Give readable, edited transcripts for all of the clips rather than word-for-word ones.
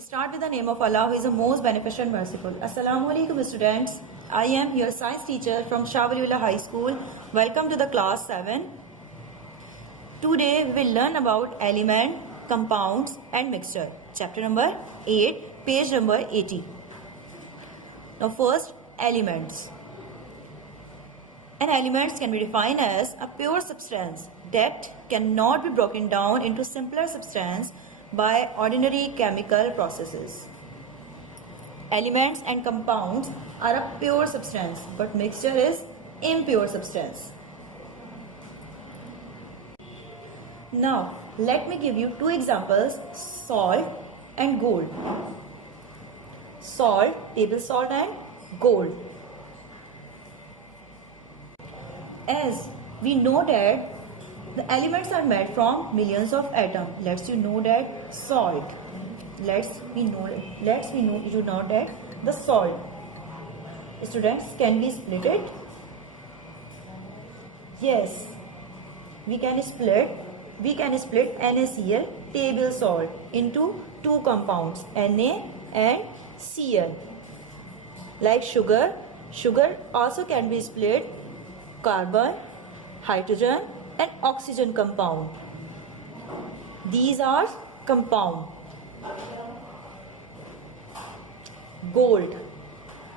Start with the name of Allah, who is the most beneficent and merciful. Assalamu alaikum, students. I am your science teacher from Shah Waliullah High School. Welcome to the class 7. Today we will learn about element, compounds and mixture. Chapter number 8, page number 80. Now first, elements. An element can be defined as a pure substance that cannot be broken down into simpler substance by ordinary chemical processes. Elements and compounds are a pure substance, but mixture is impure substance. Now, let me give you two examples, salt and gold. Salt, table salt and gold. As we know that the elements are made from millions of atoms. Let's you know that salt. Let's we know you know that the salt. Students, can we split it? Yes, we can split NaCl, table salt, into two compounds, Na and Cl. Like sugar also can be split carbon, hydrogen and oxygen compound. These are compound. Gold.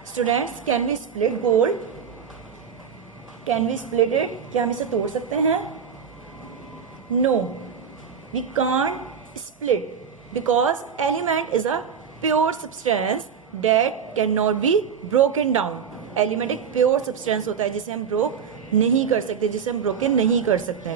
Students, can we split gold? Can we split it? क्या हम इसे तोड़ सकते हैं? No, we can't split because element is a pure substance that cannot be broken down. Element एक pure substance होता है जिसे हम broke नहीं कर सकते, जिसे हम broken नहीं कर सकते.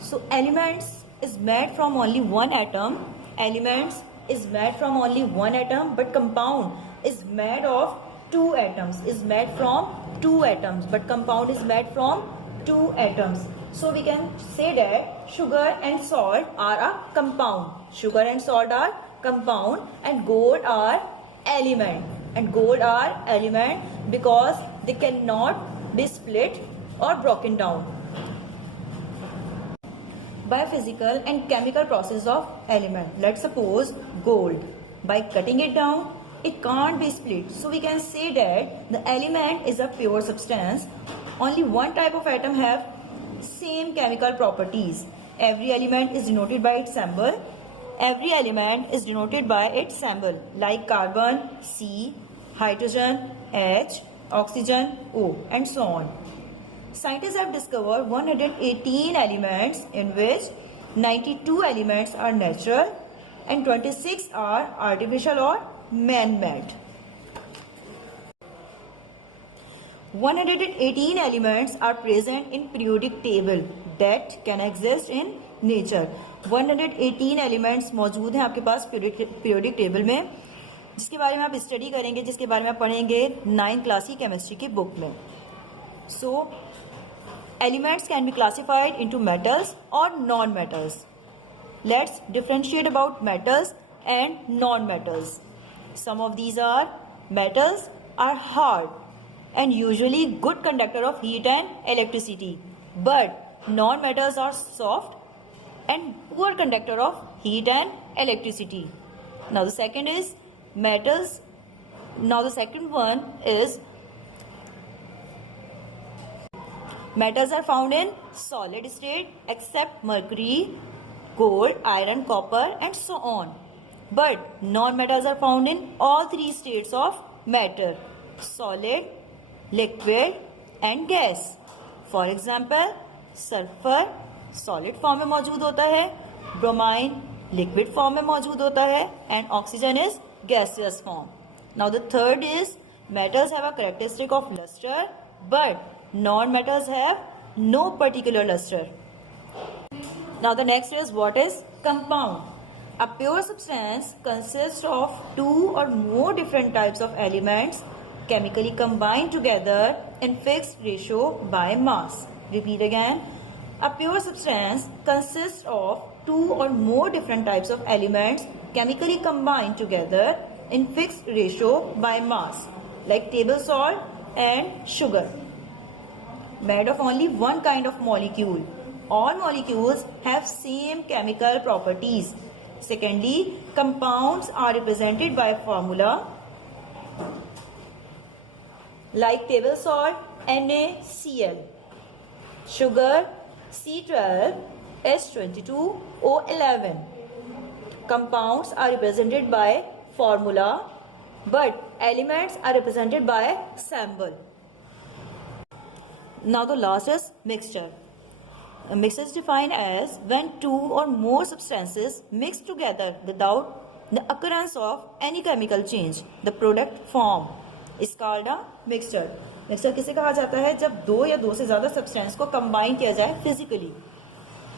So elements is made from only one atom. Elements is made from only one atom, but compound is made of two atoms. Is made from two atoms, but compound is made from two atoms. So we can say that sugar and salt are a compound. Sugar and salt are compound, and gold are element. And gold are element because they cannot be split or broken down by physical and chemical process of element. Let's suppose gold. By cutting it down, it can't be split. So we can say that the element is a pure substance. Only one type of atom have same chemical properties. Every element is denoted by its symbol. Every element is denoted by its symbol, like carbon C, hydrogen H, oxygen O, and so on. Scientists have discovered 118 elements, in which 92 elements are natural and 26 are artificial or man-made. 118 elements are present in periodic table that can exist in nature. 118 elements मौजूद हैं आपके पास periodic table में, जिसके बारे में आप study करेंगे, जिसके बारे में आप पढ़ेंगे 9th क्लास की केमिस्ट्री की बुक में. So elements can be classified into metals और non metals. Let's differentiate about metals and non metals. Some of these are metals are hard and usually good conductor of heat and electricity, but non-metals are soft and poor conductor of heat and electricity. Now the second is metals. Now the second one is metals are found in solid state except mercury, gold, iron, copper and so on. But non-metals are found in all three states of matter: solid, liquid and gas. For example, sulfur solid form में मौजूद होता है, bromine liquid form में मौजूद होता है and oxygen is gaseous form. Now the third is metals have a characteristic of luster but non metals have no particular luster. Now the next is what is compound. A pure substance consist of two or more different types of elements chemically combined together in fixed ratio by mass. Repeat again. A pure substance consists of two or more different types of elements chemically combined together in fixed ratio by mass, like table salt and sugar, made of only one kind of molecule. all molecules have same chemical properties. Secondly, compounds are represented by formula like table salt NaCl, sugar C12H22O11. Compounds are represented by formula, but elements are represented by symbol. Now the last is mixture. A mixture is defined as when two or more substances mix together without the occurrence of any chemical change. The product form is called a mixture. Mixture किसे कहा जाता है? जब दो या दो से ज़्यादा सब्सटेंस को कंबाइन किया जाए फिजिकली.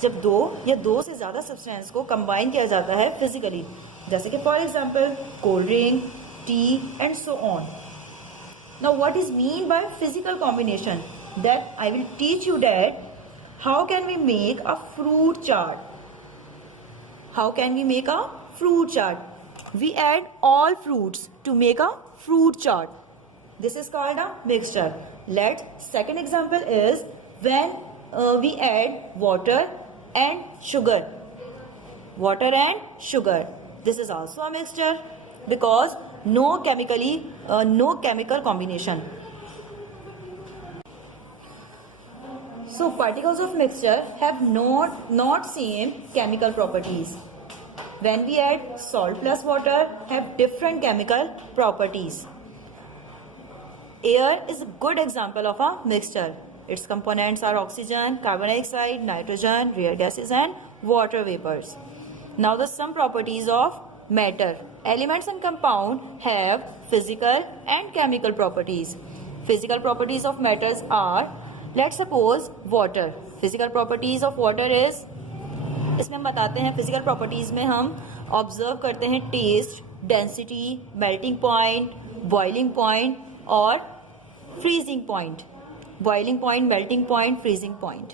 जब दो या दो से ज़्यादा सब्सटेंस को कंबाइन किया जाता है फिजिकली, जैसे कि for example cold drink, T and so on. Now what is mean by physical combination? That I will teach you that how can we make a fruit chart. How can we make a fruit chart? We add all fruits to make a fruit chart. This is called a mixture. Second example is when we add water and sugar. Water and sugar. This is also a mixture because no chemical combination. So particles of mixture have not same chemical properties. When we add salt plus water, have different chemical properties. Air is a good example of a mixture. Its components are oxygen, carbon dioxide, nitrogen, rare gases and water vapors. Now the some properties of matter. Elements and compound have physical and chemical properties. Physical properties of matters are, let's suppose water. Physical properties of water is, इसमें हम बताते हैं physical properties में हम observe करते हैं taste, density, melting point, boiling point और freezing point. Boiling point, melting point, freezing point.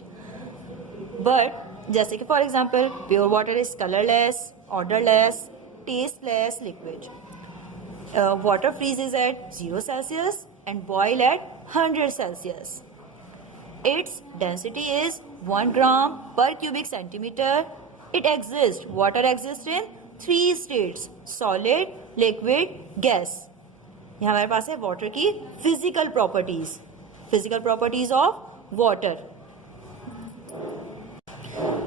But जैसे कि for example pure water is colourless, odourless, tasteless liquid. Water freezes at 0 Celsius and boil at 100 Celsius. Its density is 1 gram per cubic centimeter. It exists. Water exists in 3 states: solid, liquid, gas. यहाँ हमारे पास है water की physical properties of water.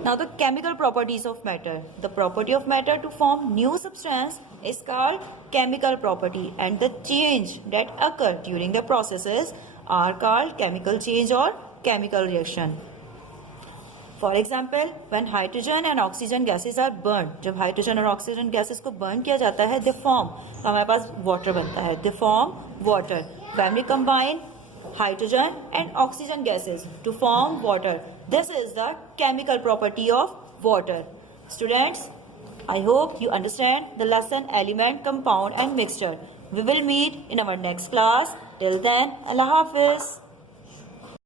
Now the chemical properties of matter. The property of matter to form new substance is called chemical property, and the change that occur during the processes are called chemical change or chemical reaction. For example, when hydrogen and oxygen gases are burned, जब hydrogen और oxygen gases को burn किया जाता है, they form, तो हमारे पास water बनता है. They form water. When we combine hydrogen and oxygen gases to form water, this is the chemical property of water. Students, I hope you understand the lesson element, compound and mixture. We will meet in our next class. Till then, Allah Hafiz.